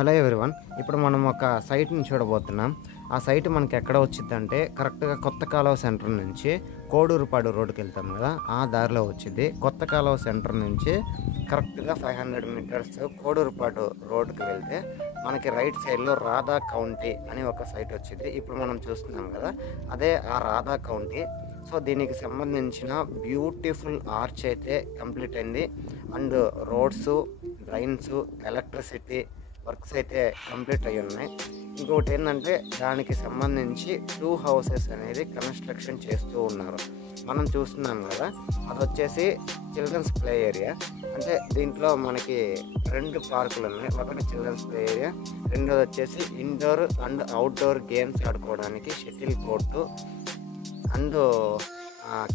Hello everyone. ఇప్పుడు మనం ఒక సైట్‌ని చూడబోతున్నాం. ఆ సైట్ మనకి ఎక్కడ వచ్చిద్దంటే కరెక్ట్‌గా కొత్త కాలువ సెంటర్ నుంచి కోడూరుపాడు రోడ్డుకెళ్తాం గదా! ఆ దారిలో వచ్చిద్ది. కొత్త కాలువ సెంటర్ నుంచి కరెక్ట్‌గా 500 మీటర్స్ కోడూరుపాడు రోడ్డుకి వెళ్తే మనకి రైట్ సైడ్‌లో రాధా కౌంటీ అని ఒక సైట్ వచ్చిద్ది. ఇప్పుడు మనం చూస్తున్నాం గదా! అదే ఆ రాధా కౌంటీ. సో, దీనికి సంబంధించిన బ్యూటిఫుల్ ఆర్చ్ అయితే కంప్లీట్ అయింది. And roads, drains, electricity works అయితే కంప్లీట్ అయ్యున్నాయి. ఇంకొకటేందంటే దానికి సంబంధించి 2 హౌసెస్ అనేది కన్‌స్ట్రక్షన్ చేస్తూ ఉన్నారు. మనం చూస్తున్నాం గదా! అదొచ్చేసి చిల్డ్రన్స్ ప్లే ఏరియా. అంటే దీంట్లో మనకి 2 పార్కులున్నాయి. ఒకటి చిల్డ్రన్స్ ప్లే ఏరియా, రెండోదొచ్చేసి ఇండోర్ అండ్ అవుట్‌డోర్ గేమ్స్ ఆడుకోవడానికి shuttle court and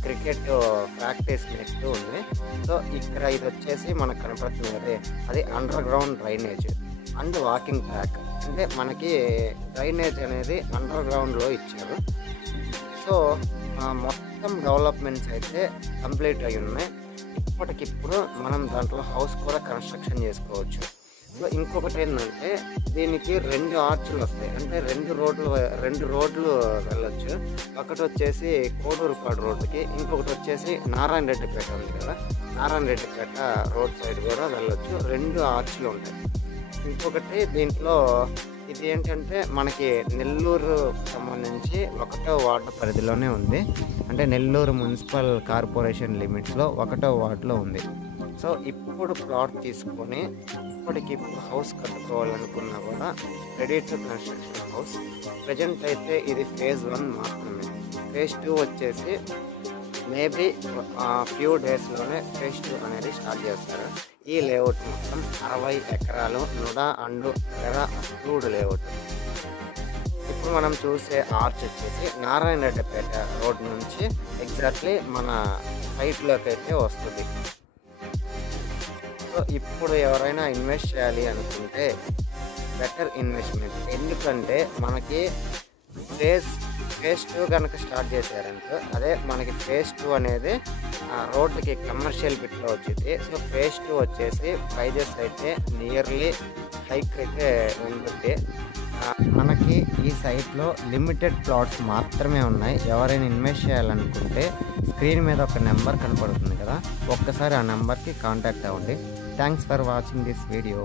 cricket practice net ఉంది. సో, ఇక్కడ ఇదొచ్చేసి మనకు కనపడుతుంది కదే, అది underground drainage and walking track. అంటే మనకి డ్రైనేజ్ అనేది అండర్ గ్రౌండ్‌లో ఇచ్చారు. సో, మొత్తం డెవలప్‌మెంట్స్ అయితే కంప్లీట్ అయ్యున్నాయి. ఇప్పటికిప్పుడు మనం దాంట్లో హౌస్ కూడా కన్‌స్ట్రక్షన్ చేసుకోవచ్చు. సో, ఇంకొకటేందంటే దీనికి 2 ఆర్చులొస్తాయి. అంటే 2 రోడ్లు వెళ్ళొచ్చు. ఒకటొచ్చేసి కోడూరుపాడు రోడ్డుకి, ఇంకొకటొచ్చేసి నారాయణ రెడ్డిపేట ఉంది కదా! నారాయణ రెడ్డిపేట రోడ్ సైడ్ కూడా వెళ్ళొచ్చు. 2 ఆర్చులుంటాయి. ఇంకొకటి దీంట్లో ఇదేంటంటే మనకి నెల్లూరు సంబంధించి 1వ వార్డు పరిధిలోనే ఉంది. అంటే నెల్లూరు మున్సిపల్ కార్పొరేషన్ లిమిట్స్‌లో 1వ వార్డులో ఉంది. సో, ఇప్పుడు ప్లాట్ తీసుకొని ఇప్పటికిప్పుడు హౌస్ కట్టుకోవాలనుకున్నా కూడా ready to construction house. Present అయితే ఇది ఫేజ్ 1 మాత్రమే. ఫేజ్ 2 వచ్చేసి మేబీ ఫ్యూ డేస్‌లోనే ఫేజ్ 2 అనేది స్టార్ట్ చేస్తారు. ఈ లేఅవుట్ మొత్తం 60 ఎకరాలు నుడా అండ్ తెర అప్రూవ్డ్ లేఅవుట్. ఇప్పుడు మనం చూసే ఆర్చ్ వచ్చేసి నారాయణ రెడ్డిపేట రోడ్ నుంచి ఎగ్జాక్ట్లీ మన సైట్‌లోకి అయితే వస్తుంది. సో, ఇప్పుడు ఎవరైనా ఇన్వెస్ట్ చేయాలి అనుకుంటే బెటర్ ఇన్వెస్ట్‌మెంట్. ఎందుకంటే మనకి ఫేజ్ 2 గనక స్టార్ట్ చేశారనుకో, అదే మనకి ఫేజ్ 2 అనేది రోడ్డుకి కమర్షియల్ బిట్‌లో వచ్చిద్ది. సో, ఫేజ్ 2 వచ్చేసి ప్రైజెస్ అయితే నియర్లీ హైక్ అయితే ఉంటుంది. మనకి ఈ సైట్‌లో లిమిటెడ్ ప్లాట్స్ మాత్రమే ఉన్నాయి. ఎవరైనా ఇన్వెస్ట్ చేయాలనుకుంటే స్క్రీన్ మీద ఒక నెంబర్ కనపడుతుంది కదా! ఒక్కసారి ఆ నెంబర్‌కి కాంటాక్ట్ అవ్వండి. Thanks for watching this video.